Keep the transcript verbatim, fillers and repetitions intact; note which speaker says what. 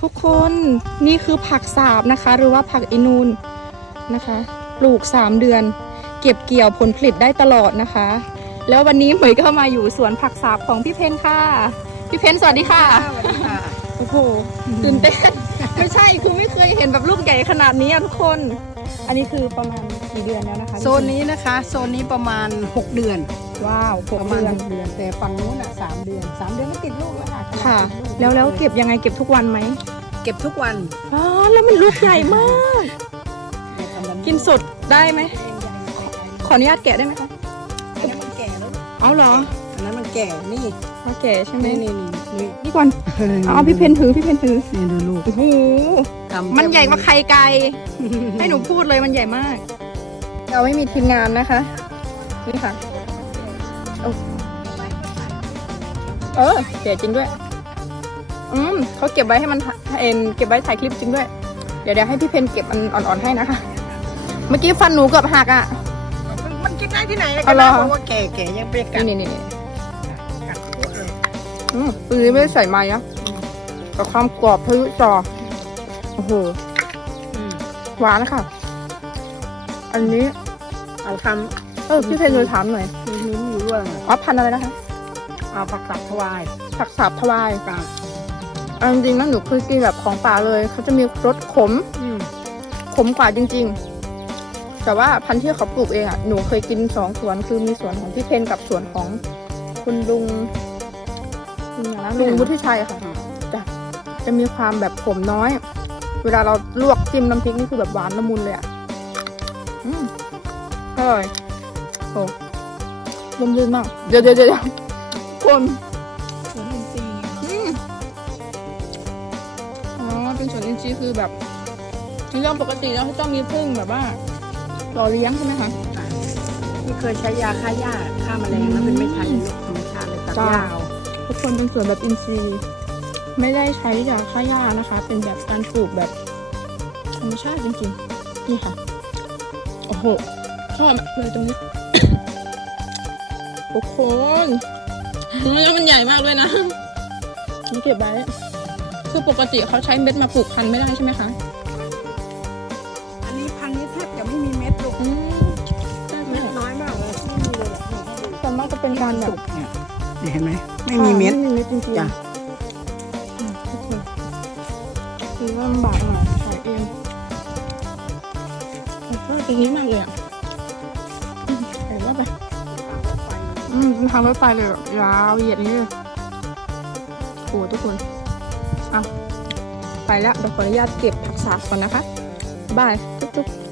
Speaker 1: ทุกคนนี่คือผักสาบนะคะหรือว่าผักอินูนนะคะปลูกสามเดือนเก็บเกี่ยวผลผลิตได้ตลอดนะคะแล้ววันนี้เหมยก็มาอยู่สวนผักสาบของพี่เพนค่ะพี่เพนสวัสดีค่ะ
Speaker 2: สวัสดีค่ะ
Speaker 1: โอ้โหตื่นเต้นไม่ใช่คือไม่เคยเห็นแบบลูกใหญ่ขนาดนี้ทุกคนอันนี้คือประมาณกี่เดือนแล้วนะคะ
Speaker 2: โซนนี้นะคะโซนนี้ประมาณหกเดือน
Speaker 1: ว้าวห
Speaker 2: ป
Speaker 1: ก
Speaker 2: ระมา
Speaker 1: เดื
Speaker 2: ณ
Speaker 1: อน
Speaker 2: หกเดือนแต่ฝั่งนู้นอ่ะสามเดือนสามเดือนก็ติดลูกแล้วค่ะ
Speaker 1: ค่ะแล้วแล้วเก็บยังไงเก็บทุกวันไหม
Speaker 2: เก็บทุกวัน
Speaker 1: อ๋อแล้วมันลูกใหญ่มากกินสดได้ไหมขออนุญาตแกะได้ไหมคะ
Speaker 2: อันนั้นมันแก่แล้ว
Speaker 1: เอาเหรอ
Speaker 2: อันนั้นมันแก่นี่
Speaker 1: มาแกะใช่ไหม
Speaker 2: นี่นี่นี่นี่
Speaker 1: นี่ก่อนเอาพี่เพนถือพี่เพนถือ
Speaker 2: นี่ดูลูก
Speaker 1: โอ้โหมันใหญ่กว่าไข่ไก่ให้หนูพูดเลยมันใหญ่มากเราไม่มีทีมงานนะคะนี่ค่ะเออแกะจริงด้วยอืมเขาเก็บไว้ให้มันเอ็นเก็บไว้ถ่ายคลิปจริงด้วยเดี๋ยวเดี๋ยวให้พี่เพนเก็บมันอ่อนๆให้นะคะเมื่อกี้ฟันหนูเกือบหักอ่ะ
Speaker 2: มันกินได้ที่ไหน
Speaker 1: เอา
Speaker 2: กัน
Speaker 1: เหรอ
Speaker 2: นะเพราะว่าแก่แก่ยังเปรี้ยกัด
Speaker 1: นี่นี่นี่
Speaker 2: กัดหัวเลย
Speaker 1: อืมปืนไม่ได้ใส่ไม้นะแต่ความกรอบทะลุจอโอ้โห
Speaker 2: อืม
Speaker 1: หวานค่ะอันนี้
Speaker 2: เอาท
Speaker 1: เออพี่เพนเลยถามหน่อย
Speaker 2: ำมีนิ้มอยู่ด้วย
Speaker 1: อ๋อพันธุ์อะไรนะคะ
Speaker 2: เอาผักสับถวาย
Speaker 1: ผักสาบทวาย
Speaker 2: ปาก
Speaker 1: เอาจริงๆนะหนูเคยกินแบบของป่าเลยเขาจะมีรสขม
Speaker 2: อืม
Speaker 1: ขมกว่าจริงๆ แต่ว่าพันธุ์ที่เขาปลูกเองอ่ะหนูเคยกินสองสวนคือมีสวนของพี่เพนกับสวนของคุณลุงลุงอะไรนะลุงวุฒิชัยค่ะจะจะมีความแบบขมน้อย เวลาเราลวกจิ้มน้ำพริกนี่คือแบบหวานละมุนเลยอ่ะอืมอร่อยโอ้ลมลื่นมากเดี๋ยวเดี๋ยวเดี๋ยวคน
Speaker 2: สวนอินทรีย์
Speaker 1: อืมอ๋อเป็นสวนอินทรีย์คือแบบเรื่องปกติแล้วเขาต้องมีพึ่งแบบว่าหล่อเลี้ยงใช่ไหมคะ
Speaker 2: ที่เคยใช้ยาฆ่าหญ้าฆ่าแมลงแล้วเป็นไม่ใช้ลูกธรรมชาติเลยตัดหญ้าเอา
Speaker 1: ทุกคนเป็นสวนแบบอินทรีย์ไม่ได้ใช้ยาฆ่าหญ้านะคะ เป็นแบบการปลูกแบบธรรมชาติจริงๆนี่ค่ะโอ้โหชอบเลยตรงนี้ ทุกคนแล้วมันใหญ่มากด้วยนะนี่เก็บไว้คือปกติเขาใช้เม็ดมาปลูกพันธุ์ไม่ได้ใช่ไหมคะ
Speaker 2: อันนี้พันธุ์นี้แทบจะไม่มีเม็ดลูก
Speaker 1: อืมได้ไหม
Speaker 2: เม็ดน้อยมากเลยไม่มีเลยแหละ
Speaker 1: ส่วนมากจะเป็นการแบบ
Speaker 2: สุกเนี่ยเห็นไหมไม่มีเม็ด
Speaker 1: ไม่มีเม็ดจริงๆ
Speaker 2: จ้ะ
Speaker 1: อืมทุกคนคือว่าลำบากหน่อยขายเองชอบอย่างนี้มากเลยอ่ะอืมใส่ว่าไปอืมทางรถไฟเลยแบบยาวเหยียดนี้เลยโอ้ทุกคนอ่ะไปแล้วเดี๋ยวขออนุญาตเก็บผักสาบก่อนนะคะบายจุ๊บๆ